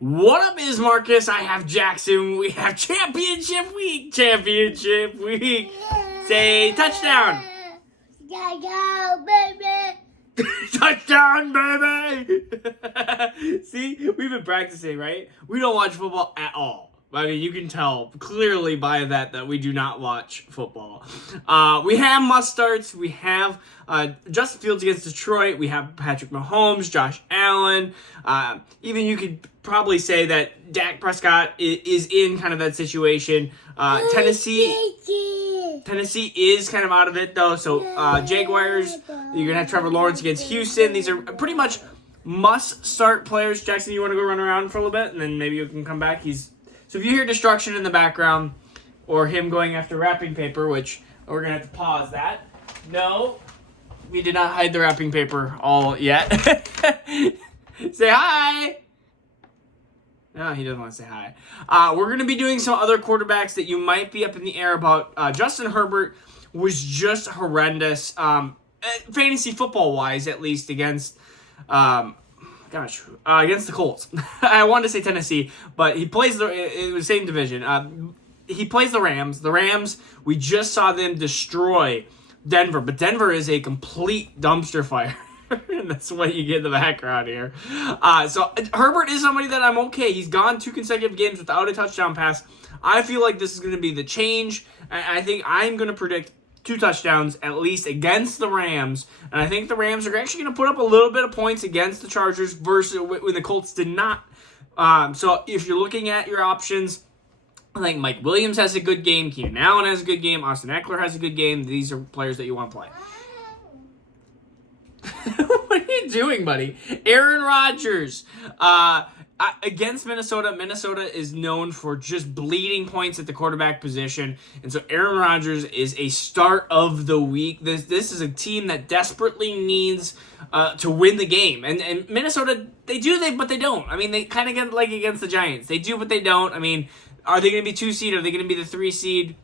What up, is Marcus? I have Jackson. We have championship week. Championship week. Say touchdown. Touchdown, baby. Touchdown, baby. See, we've been practicing, right? We don't watch football at all. I mean, you can tell clearly by that we do not watch football. We have must starts. We have Justin Fields against Detroit. We have Patrick Mahomes, Josh Allen. Even you could probably say that Dak Prescott is in kind of that situation. Tennessee is kind of out of it, though. So Jaguars, you're going to have Trevor Lawrence against Houston. These are pretty much must-start players. Jackson, you want to go run around for a little bit, and then maybe you can come back? So if you hear destruction in the background or him going after wrapping paper, which we're going to have to pause that. No, we did not hide the wrapping paper all yet. Say hi. No, he doesn't want to say hi. We're going to be doing some other quarterbacks that you might be up in the air about. Justin Herbert was just horrendous, fantasy football-wise, at least, against against the Colts. I wanted to say Tennessee, but he plays it was the same division. He plays the Rams. The Rams, we just saw them destroy Denver, but Denver is a complete dumpster fire. That's what you get in the background here. So Herbert is somebody that I'm okay. He's gone 2 consecutive games without a touchdown pass. I feel like this is going to be the change. I think I'm going to predict 2 touchdowns at least against the Rams, and I think the Rams are actually going to put up a little bit of points against the Chargers versus when the Colts did not. So if you're looking at your options, I think Mike Williams has a good game, Keenan Allen has a good game, Austin Eckler has a good game. These are players that you want to play. What are you doing, buddy? Aaron Rodgers. Against Minnesota, Minnesota is known for just bleeding points at the quarterback position. And so Aaron Rodgers is a start of the week. This is a team that desperately needs to win the game. And Minnesota, but they don't. I mean, they kind of get like against the Giants. They do, but they don't. I mean, are they going to be 2 seed? Are they going to be the 3 seed?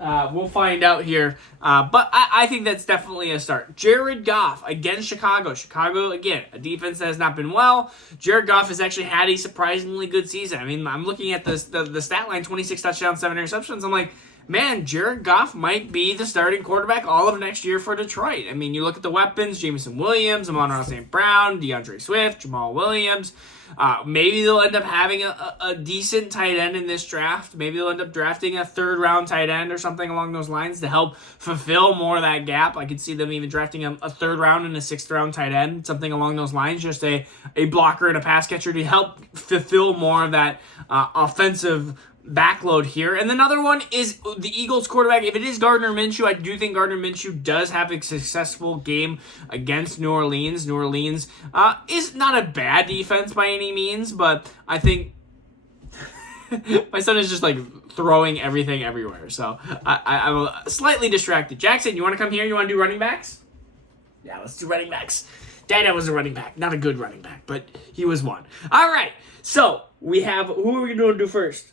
We'll find out here. But I think that's definitely a start. Jared Goff against Chicago. Chicago, again, a defense that has not been well. Jared Goff has actually had a surprisingly good season. I mean, I'm looking at the stat line, 26 touchdowns, 7 interceptions. I'm like, man, Jared Goff might be the starting quarterback all of next year for Detroit. I mean, you look at the weapons, Jameson Williams, Amon-Ra St. Brown, DeAndre Swift, Jamal Williams. Maybe they'll end up having a decent tight end in this draft. Maybe they'll end up drafting a 3rd-round tight end or something along those lines to help fulfill more of that gap. I could see them even drafting a 3rd-round and a 6th-round tight end, something along those lines, just a blocker and a pass catcher to help fulfill more of that offensive backload here. And another one is the Eagles quarterback. If it is Gardner Minshew, I do think Gardner Minshew does have a successful game against New Orleans. New Orleans is not a bad defense by any means, but I think my son is just like throwing everything everywhere. So I'm slightly distracted. Jackson, you want to come here? You want to do running backs? Yeah, let's do running backs. Dada was a running back. Not a good running back, but he was one. All right. So we have, who are we going to do first?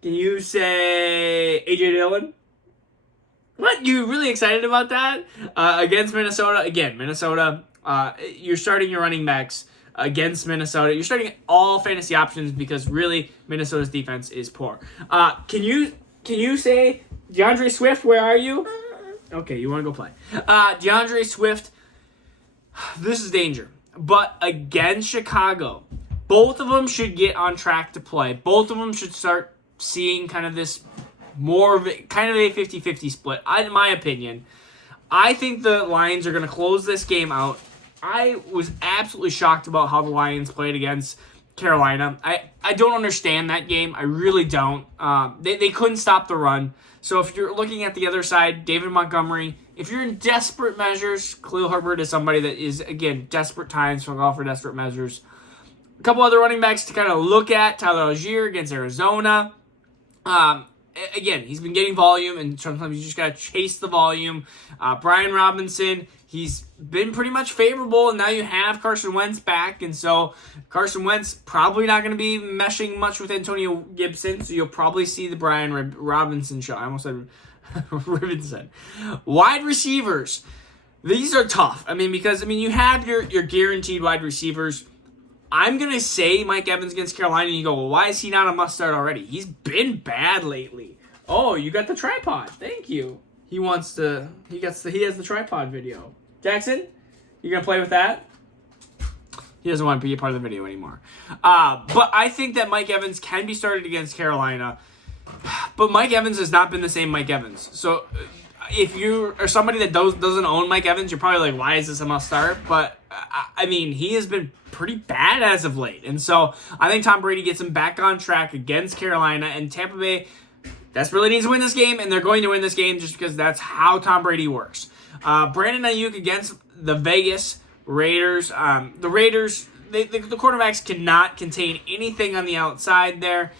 Can you say A.J. Dillon? What? You really excited about that? Against Minnesota? Again, Minnesota, you're starting your running backs against Minnesota. You're starting all fantasy options because really Minnesota's defense is poor. Can you say DeAndre Swift, where are you? Okay, you want to go play. DeAndre Swift, this is danger. But against Chicago, both of them should get on track to play. Both of them should start seeing kind of this more of a 50-50 split. In my opinion, I think the Lions are going to close this game out. I was absolutely shocked about how the Lions played against Carolina. I don't understand that game. I really don't. They couldn't stop the run. So if you're looking at the other side, David Montgomery, if you're in desperate measures, Khalil Herbert is somebody that is, again, desperate times for golf for desperate measures. A couple other running backs to kind of look at. Tyler Algier against Arizona. Again, he's been getting volume, and sometimes you just got to chase the volume. Brian Robinson, he's been pretty much favorable, and now you have Carson Wentz back, and so Carson Wentz probably not going to be meshing much with Antonio Gibson, so you'll probably see the Brian Robinson show. I almost said Robinson. Wide receivers, these are tough. Because you have your guaranteed wide receivers. I'm going to say Mike Evans against Carolina, and you go, well, why is he not a must-start already? He's been bad lately. Oh, you got the tripod. Thank you. He has the tripod video. Jackson, you going to play with that? He doesn't want to be a part of the video anymore. But I think that Mike Evans can be started against Carolina. But Mike Evans has not been the same Mike Evans. So if you are somebody that doesn't own Mike Evans, you're probably like, why is this a must-start? But, I mean, he has been pretty bad as of late. And so I think Tom Brady gets him back on track against Carolina. And Tampa Bay desperately needs to win this game, and they're going to win this game just because that's how Tom Brady works. Brandon Ayuk against the Vegas Raiders. The Raiders, the quarterbacks cannot contain anything on the outside there.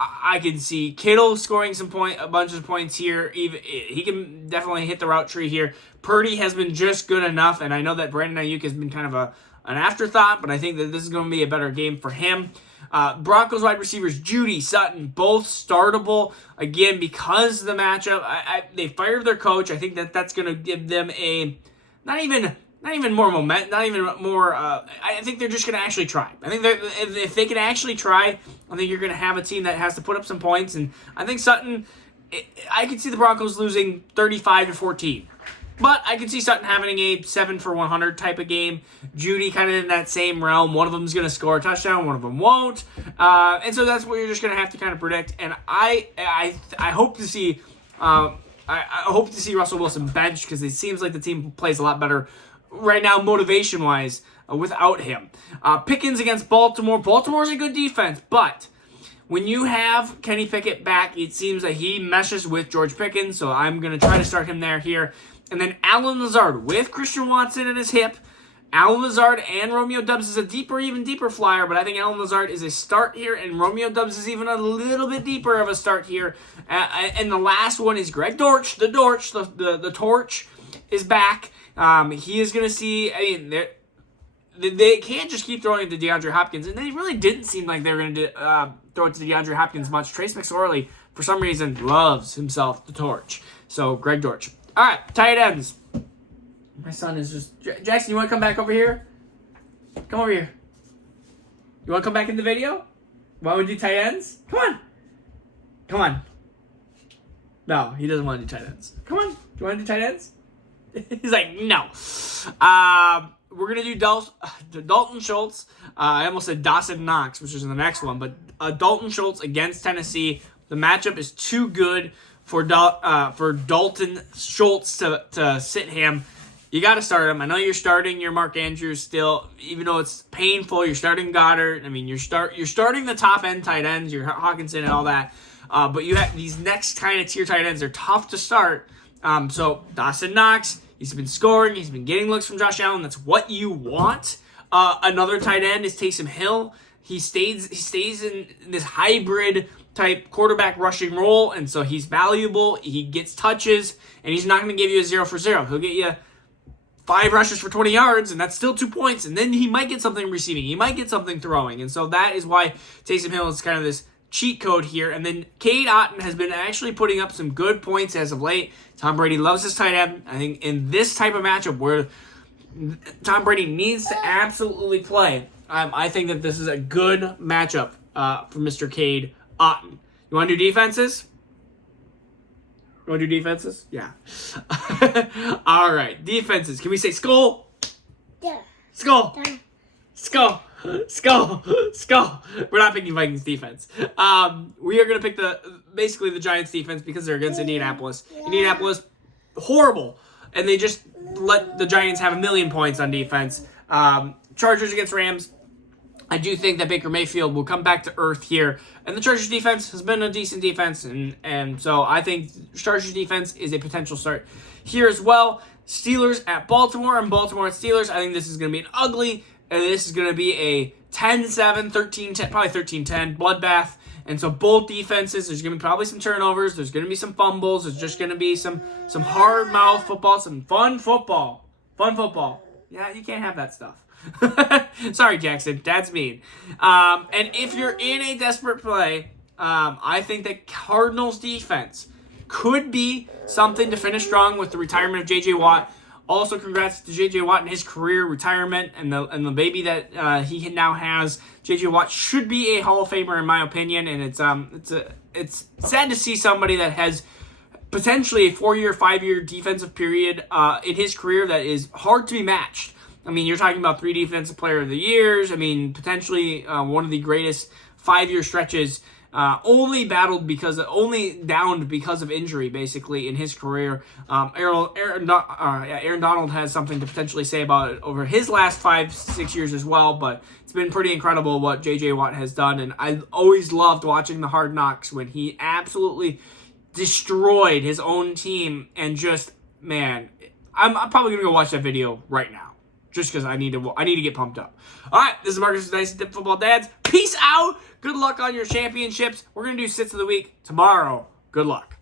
I can see Kittle scoring a bunch of points here. He can definitely hit the route tree here. Purdy has been just good enough, and I know that Brandon Ayuk has been kind of an afterthought, but I think that this is going to be a better game for him. Broncos wide receivers Judy, Sutton, both startable. Again, because of the matchup, they fired their coach. I think that's going to give them not even more momentum, not even more. I think they're just going to actually try. I think if they can actually try, I think you're going to have a team that has to put up some points. And I think Sutton, I could see the Broncos losing 35-14. But I could see Sutton having a 7 for 100 type of game. Judy kind of in that same realm. One of them is going to score a touchdown. One of them won't. And so that's what you're just going to have to kind of predict. And I hope to see I hope to see Russell Wilson bench because it seems like the team plays a lot better right now motivation-wise without him. Pickens against Baltimore. Baltimore's a good defense, but when you have Kenny Pickett back, it seems that he meshes with George Pickens, so I'm going to try to start him here. And then Allen Lazard with Christian Watson in his hip. Allen Lazard and Romeo Doubs is even deeper flyer, but I think Allen Lazard is a start here, and Romeo Doubs is even a little bit deeper of a start here. And the last one is Greg Dortch. The Torch is back. He is going to see, I mean, they can't just keep throwing it to DeAndre Hopkins, and they really didn't seem like they were going to throw it to DeAndre Hopkins much. Trace McSorley, for some reason, loves himself the Torch. So, Greg Dortch. All right, tight ends. My son is just... Jackson, you want to come back over here? Come over here. You want to come back in the video? Why would we do tight ends? Come on. No, he doesn't want to do tight ends. Come on. Do you want to do tight ends? He's like, no. We're going to do Dalton Schultz. I almost said Dawson Knox, which is in the next one. But Dalton Schultz against Tennessee. The matchup is too good for Dalton Schultz to sit him. You got to start him. I know you're starting your Mark Andrews still, even though it's painful. You're starting Goddard. I mean, you're starting the top end tight ends, your Hawkinson and all that. But you have these next kind of tier tight ends. They're tough to start. So Dawson Knox, he's been scoring. He's been getting looks from Josh Allen. That's what you want. Another tight end is Taysom Hill. He stays in this hybrid type quarterback rushing role, and so he's valuable. He gets touches, and he's not going to give you a 0 for 0. He'll get you 5 rushes for 20 yards, and that's still 2 points, and then he might get something receiving. He might get something throwing, and so that is why Taysom Hill is kind of this cheat code here. And then Cade Otton has been actually putting up some good points as of late. Tom Brady loves his tight end. I think in this type of matchup where Tom Brady needs to absolutely play, I think that this is a good matchup for Mr. Cade Otton. You want to do defenses? Yeah. All right, defenses. Can we say skull? Yeah. Skull. Skull. We're not picking Vikings defense. We are going to pick basically the Giants defense because they're against Indianapolis. Indianapolis, horrible. And they just let the Giants have 1,000,000 points on defense. Chargers against Rams. I do think that Baker Mayfield will come back to earth here. And the Chargers defense has been a decent defense. And so I think Chargers defense is a potential start here as well. Steelers at Baltimore and Baltimore at Steelers. I think this is going to be an ugly, and this is going to be a 10-7, 13-10, probably 13-10 bloodbath. And so both defenses, there's going to be probably some turnovers. There's going to be some fumbles. There's just going to be some hard mouth football, some fun football. Yeah, you can't have that stuff. Sorry, Jackson. Dad's mean. And if you're in a desperate play, I think that Cardinals defense could be something to finish strong with the retirement of J.J. Watt. Also, congrats to J.J. Watt in his career retirement and the baby that he now has. J.J. Watt should be a Hall of Famer in my opinion, and it's sad to see somebody that has potentially a 4-year, 5-year defensive period in his career that is hard to be matched. I mean, you're talking about 3 Defensive Player of the Years. I mean, potentially one of the greatest 5-year stretches. Only downed because of injury, basically, in his career. Aaron Donald has something to potentially say about it over his last 5-6 years as well, but it's been pretty incredible what J.J. Watt has done, and I always loved watching the Hard Knocks when he absolutely destroyed his own team, and just, man, I'm probably going to go watch that video right now. Just because I need to get pumped up. All right, this is Marcus Nice Dip Football Dads. Peace out. Good luck on your championships. We're going to do sits of the week tomorrow. Good luck.